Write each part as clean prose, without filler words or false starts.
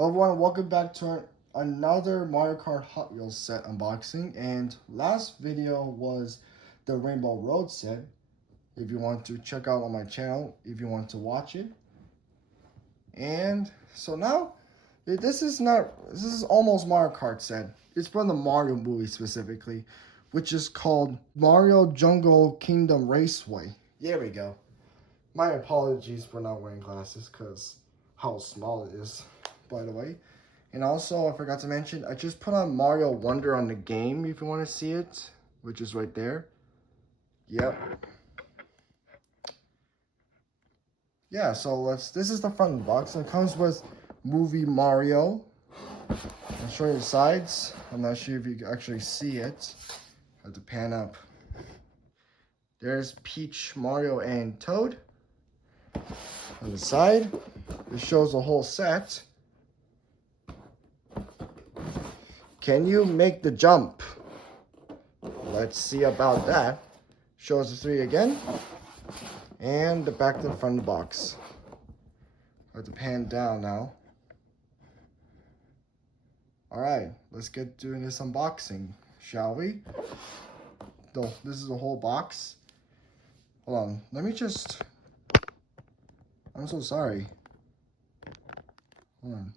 Hello everyone, welcome back to another Mario Kart Hot Wheels set unboxing. And last video was the Rainbow Road set. If you want to check out on my channel, if you want to watch it. And so now, this is almost Mario Kart set. It's from the Mario movie specifically, which is called Mario Jungle Kingdom Raceway. There we go. My apologies for not wearing glasses because how small it is, by the way. And also, I forgot to mention, I just put on Mario Wonder on the game if you want to see it, which is right there. Yep. Yeah, so this is the front of the box. It comes with movie Mario. I'll show you the sides. I'm not sure if you can actually see it. I have to pan up. There's Peach, Mario, and Toad. On the side, it shows the whole set. Can you make the jump? Let's see about that. Shows the three again. And the back to the front of the box. I have to pan down now. Alright, let's get doing this unboxing, shall we? This is the whole box. Hold on, let me just... I'm so sorry. Hold on.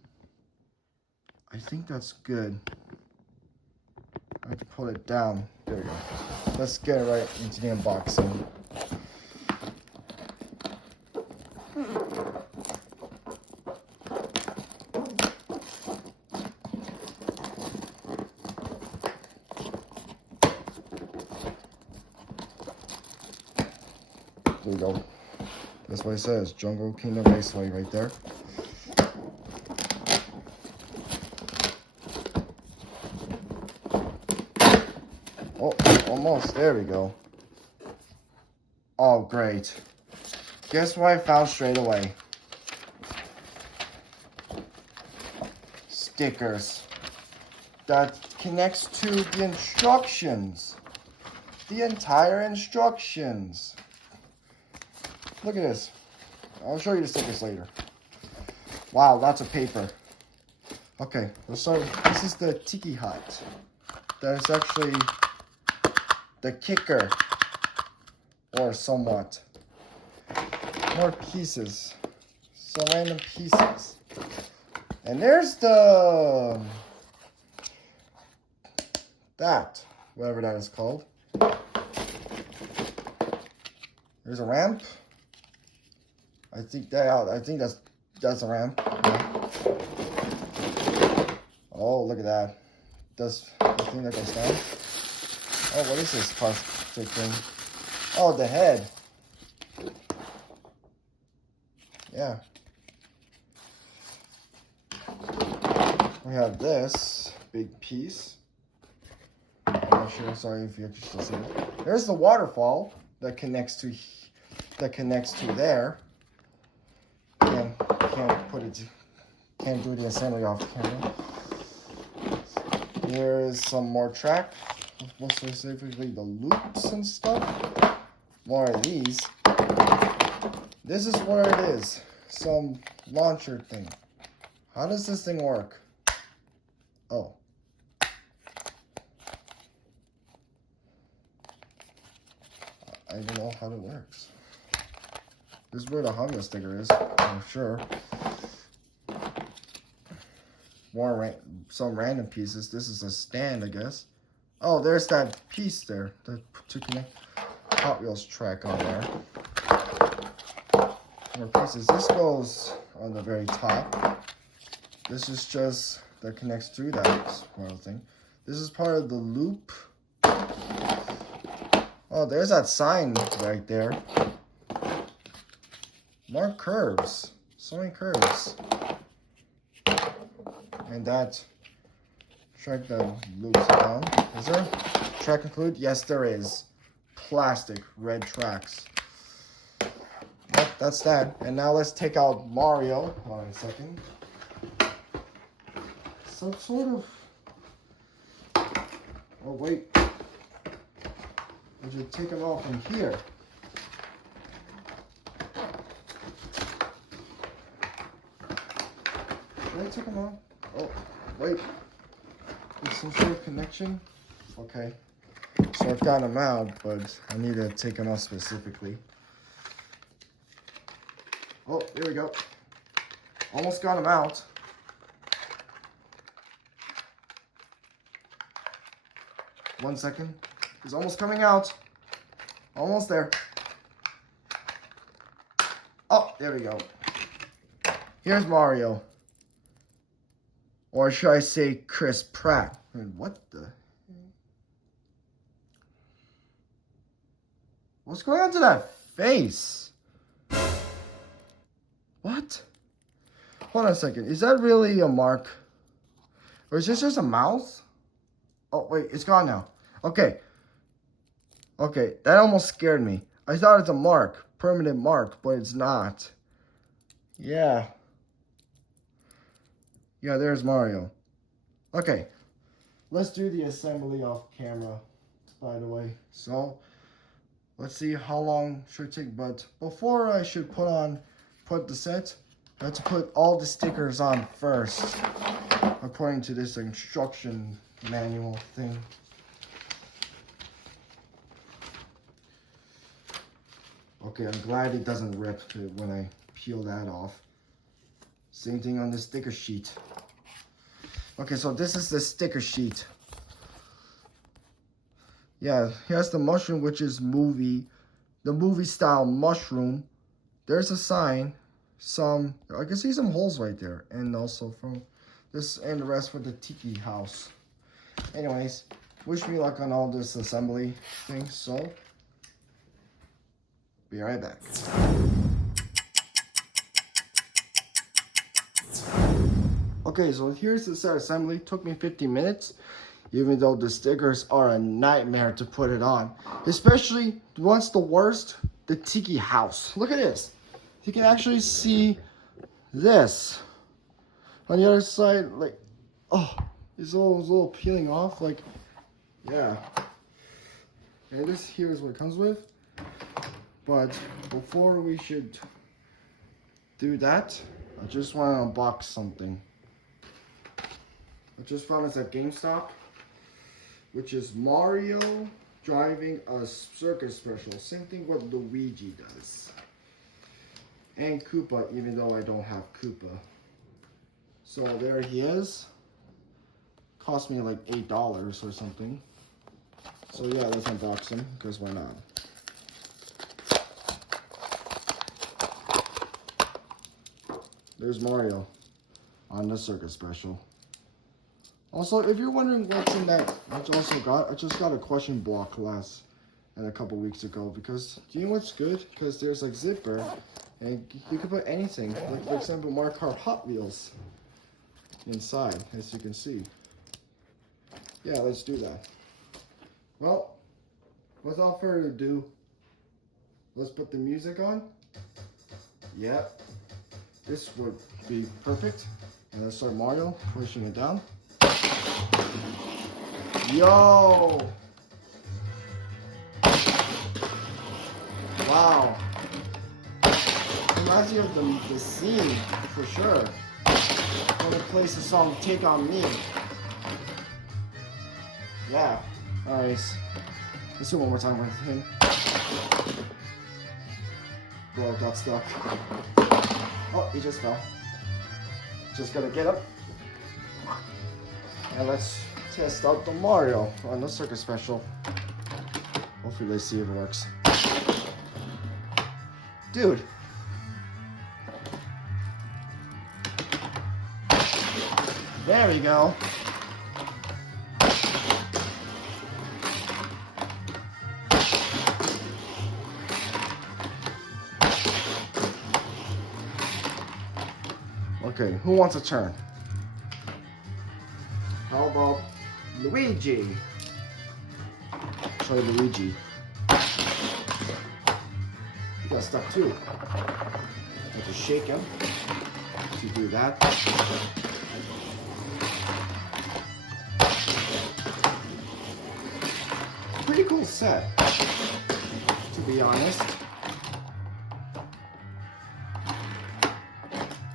I think that's good. I have to pull it down. There we go. Let's get right into the unboxing. There we go. That's what it says. Jungle Kingdom Raceway right there. Oh, almost. There we go. Oh, great. Guess what I found straight away? Stickers. That connects to the instructions. The entire instructions. Look at this. I'll show you the stickers later. Wow, lots of paper. Okay, so this is the Tiki Hut. That is actually the kicker, or somewhat. More pieces. Some random pieces. And there's whatever that is called. There's a ramp. I think that's a ramp. Yeah. Oh, look at that. Does the thing that goes down? Oh, what is this plastic thing? Oh, the head. Yeah. We have this big piece. I'm not sure. Sorry if you can see it. There's the waterfall that connects to there. Can't do the assembly off camera. Here is some more track, more specifically the loops and stuff. More of these. This is what it is. Some launcher thing. How does this thing work? Oh. I don't know how it works. This is where the Honda sticker is, I'm sure. Some random pieces. This is a stand, I guess. Oh, there's that piece there to connect Hot Wheels track on there. More pieces. This goes on the very top. This is just that connects to that thing. This is part of the loop. Oh, there's that sign right there. More curves. So many curves. And that track that loops down. Is there a track included? Yes, there is. Plastic red tracks. Yep, that's that. And now let's take out Mario. Hold on a second. Some sort of... Oh, wait. I should take him off from here. take them off? Oh, wait. There's some sort of connection? Okay. So I've got them out, but I need to take them out specifically. Oh, here we go. Almost got them out. One second. He's almost coming out. Almost there. Oh, there we go. Here's Mario. Or should I say Chris Pratt? I mean, what the? What's going on to that face? What? Hold on a second. Is that really a mark? Or is this just a mouse? Oh, wait. It's gone now. Okay. Okay. That almost scared me. I thought it's a mark. Permanent mark. But it's not. Yeah. Yeah, there's Mario. Okay. Let's do the assembly off camera, by the way. So, let's see how long should it take. But before I should put the set, I have to put all the stickers on first, according to this instruction manual thing. Okay, I'm glad it doesn't rip when I peel that off. Same thing on the sticker sheet. Okay, so this is the sticker sheet. Yeah, here's the mushroom, which is the movie style mushroom. There's a sign. I can see some holes right there. And also from this and the rest for the tiki house. Anyways, wish me luck on all this assembly thing. So, be right back. Okay, so here's the set assembly. Took me 50 minutes, even though the stickers are a nightmare to put it on. Especially, what's the worst? The tiki house. Look at this. You can actually see this. On the other side, like, oh, it's a little peeling off, like, yeah. And this here is what it comes with. But before we should do that, I just want to unbox something. I just found this at GameStop, which is Mario driving a circus special. Same thing what Luigi does. And Koopa, even though I don't have Koopa. So there he is. Cost me like $8 or something. So yeah, let's unbox him, because why not? There's Mario on the circus special. Also, if you're wondering what's in that, I just got a question block a couple weeks ago, because do you know what's good? Because there's like zipper, and you can put anything, like for example, Mario Kart Hot Wheels inside, as you can see. Yeah, let's do that. Well, without further ado, let's put the music on. Yep, this would be perfect. And let's start Mario pushing it down. Yo! Wow. Reminds you of the scene, for sure. When it plays the song Take On Me. Yeah. Alright. Let's do it one more time with him. Bro, got stuck. Oh, he just fell. Just gotta get up. And let's test out the Mario on the circus special. Hopefully they see if it works. Dude. There we go. Okay, who wants a turn? How about Luigi? Try Luigi. He got stuck too. Have to shake him to do that. Pretty cool set, to be honest.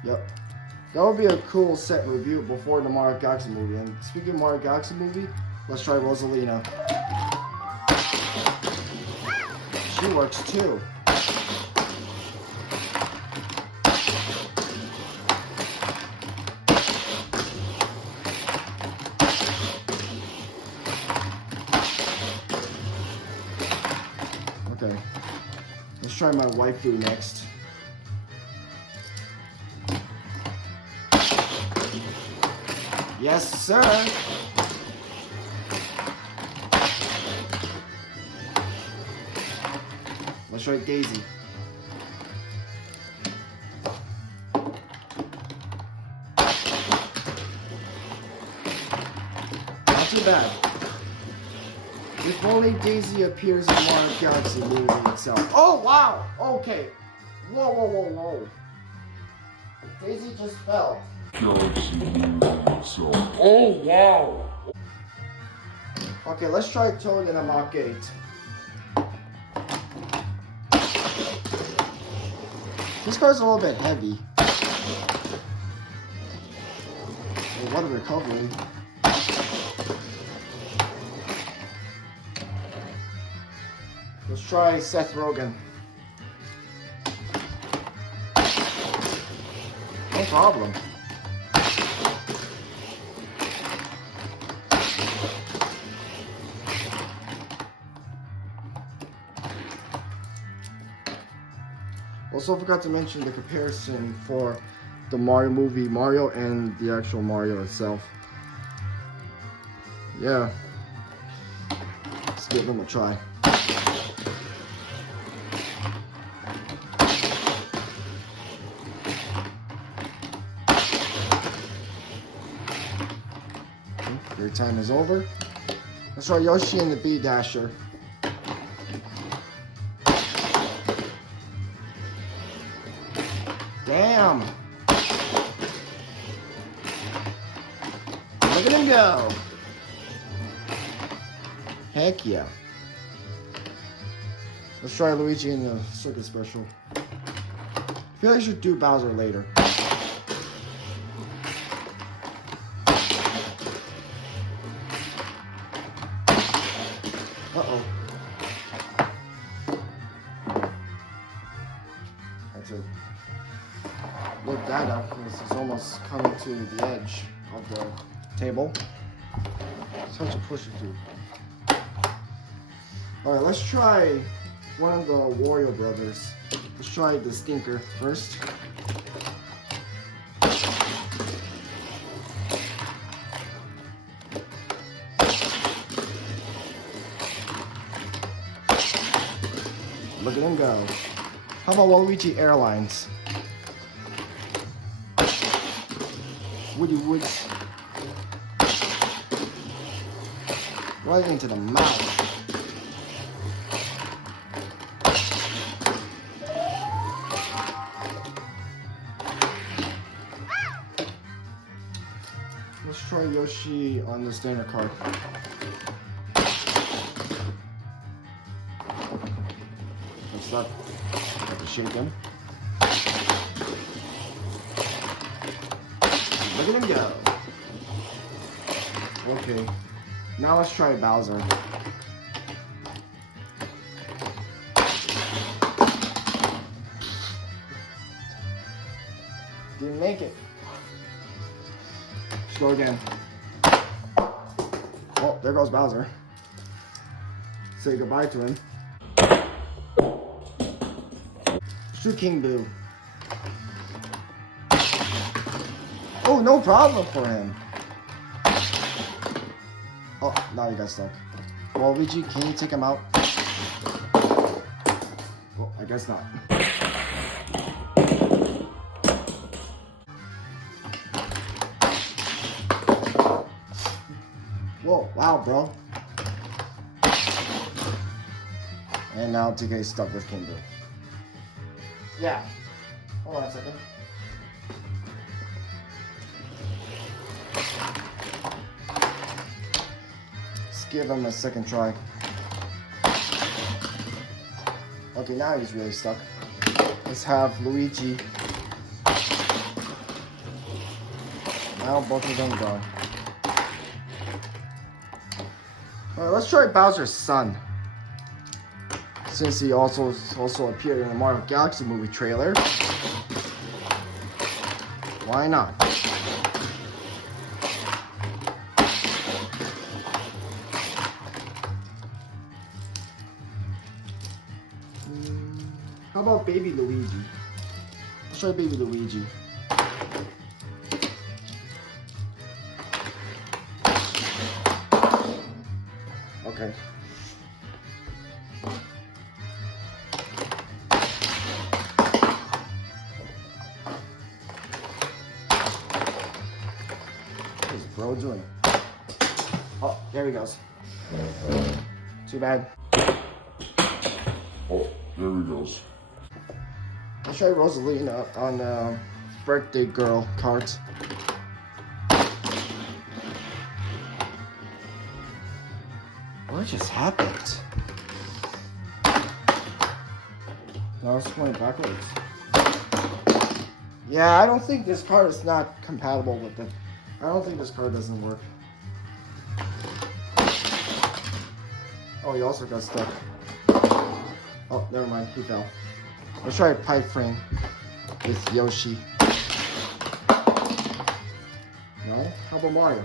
Yep. That would be a cool set review before the Mario Galaxy movie. And speaking of Mario Galaxy movie, let's try Rosalina. She works too. Okay, let's try my waifu next. Yes, sir. Let's try Daisy. Not too bad. If only Daisy appears in Mario Galaxy movie itself. Oh, wow! Okay. Whoa, whoa, whoa, whoa. Daisy just fell. Galaxy movie itself. Oh, wow! Okay, let's try Toad in a Mach 8. This card's a little bit heavy. Oh, what a recovery. Let's try Seth Rogen. No problem. Also forgot to mention the comparison for the Mario movie, Mario and the actual Mario itself. Yeah. Let's give them a try. Your time is over. Let's try Yoshi and the Bee Dasher. Damn! Look at him go! Heck yeah. Let's try Luigi in the Circuit Special. I feel like I should do Bowser later. Uh-oh. Had to look that up because it's almost coming to the edge of the table. Such a push it through. Alright, let's try one of the Wario brothers. Let's try the Stinker first. Look at him go. How about Waluigi Airlines? Woody Woods. Right into the mouth. Let's try Yoshi on the standard card. Let's not have to shake him. Look at him go. Okay. Now let's try Bowser. Didn't make it. Let's go again. Oh, there goes Bowser. Say goodbye to him. Shoot King Boo. Oh, no problem for him. Oh, now he got stuck. Waluigi, can you take him out? Well, I guess not. Whoa, wow, bro. And now TK's stuck with King Boo. Yeah. Hold on a second. Let's give him a second try. Okay, now he's really stuck. Let's have Luigi Now both of them gone. Alright, let's try Bowser's son. Since he also appeared in the Mario Galaxy movie trailer. Why not? How about Baby Luigi? Let's try Baby Luigi. Okay. What is bro doing? Oh, there he goes. Too bad. Oh, there he goes. Let's try Rosalina on birthday girl cards. What just happened? No, it's going backwards. Yeah, I don't think this card is not compatible with it. I don't think this card doesn't work. Oh, he also got stuck. Oh, never mind, he fell. Let's try a pipe frame with Yoshi. No? How about Mario?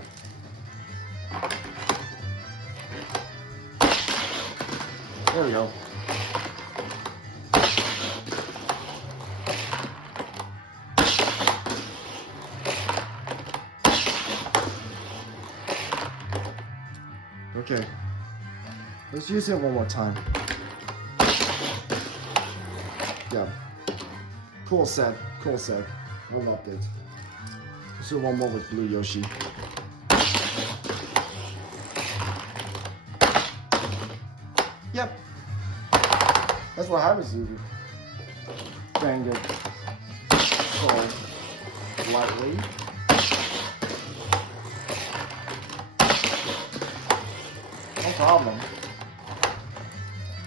There we go. Okay. Let's use it one more time. Yeah. Cool set. Cool set. I loved it. Let's do one more with Blue Yoshi. Yep. That's what happens to you. Bang it. So lightly. No problem.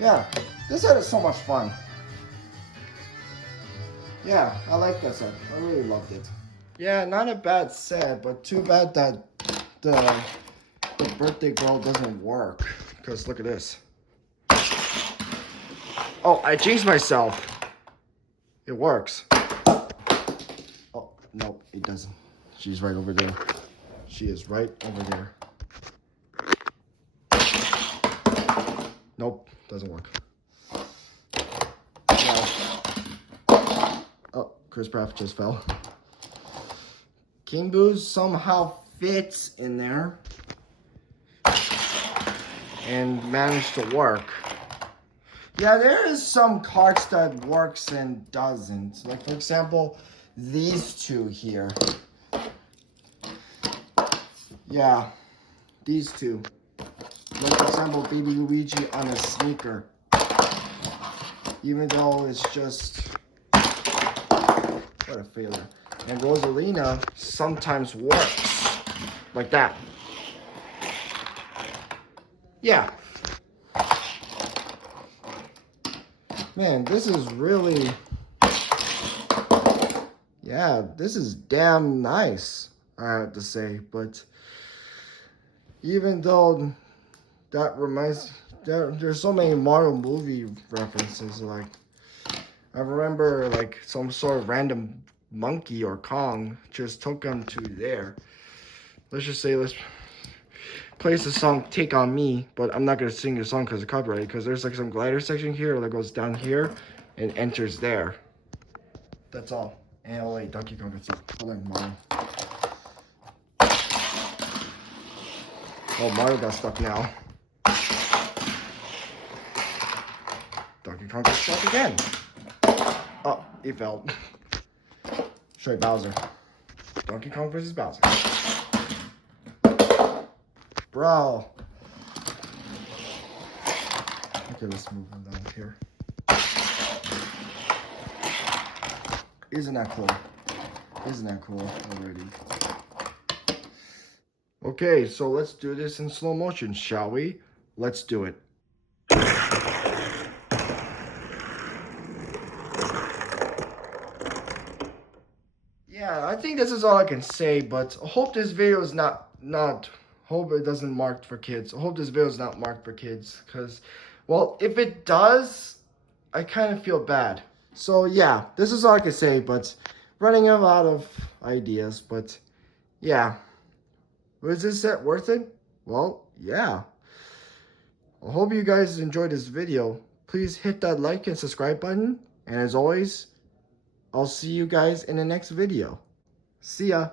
Yeah, this set is so much fun. Yeah, I like that set. I really loved it. Yeah, not a bad set, but too bad that the birthday girl doesn't work. Because look at this. Oh, I changed myself. It works. Oh, no, it doesn't. She's right over there. She is right over there. Nope, doesn't work. No. Oh, Chris Pratt just fell. King Boo's somehow fits in there. And managed to work. Yeah, there is some cards that works and doesn't. Like, for example, these two here. Yeah, these two. Like, for example, Baby Luigi on a sneaker. Even though it's just... What a failure. And Rosalina sometimes works. Like that. Yeah. Man, this is really... Yeah, this is damn nice, I have to say. But even though that reminds... There's so many Mario movie references. Like, I remember like some sort of random monkey or Kong just took them to there. Let's just say, let's plays the song Take On Me, but I'm not going to sing the song because of copyright, because there's like some glider section here that goes down here and enters there. That's all. And oh wait, Donkey Kong gets up. Hold on, Mario. Oh, Mario got stuck now. Donkey Kong got stuck again. Oh, he fell. Show you Bowser. Donkey Kong versus Bowser. Bro. Okay, let's move on down here. Isn't that cool? Isn't that cool already? Okay, so let's do this in slow motion, shall we? Let's do it. Yeah, think this is all I can say, but I hope this video is not hope it doesn't marked for kids. I hope this video is not marked for kids, because, well, if it does, I kind of feel bad. So yeah, this is all I can say, but running out of ideas, but yeah. Was this set worth it? Well, yeah. I hope you guys enjoyed this video. Please hit that like and subscribe button. And as always, I'll see you guys in the next video. See ya.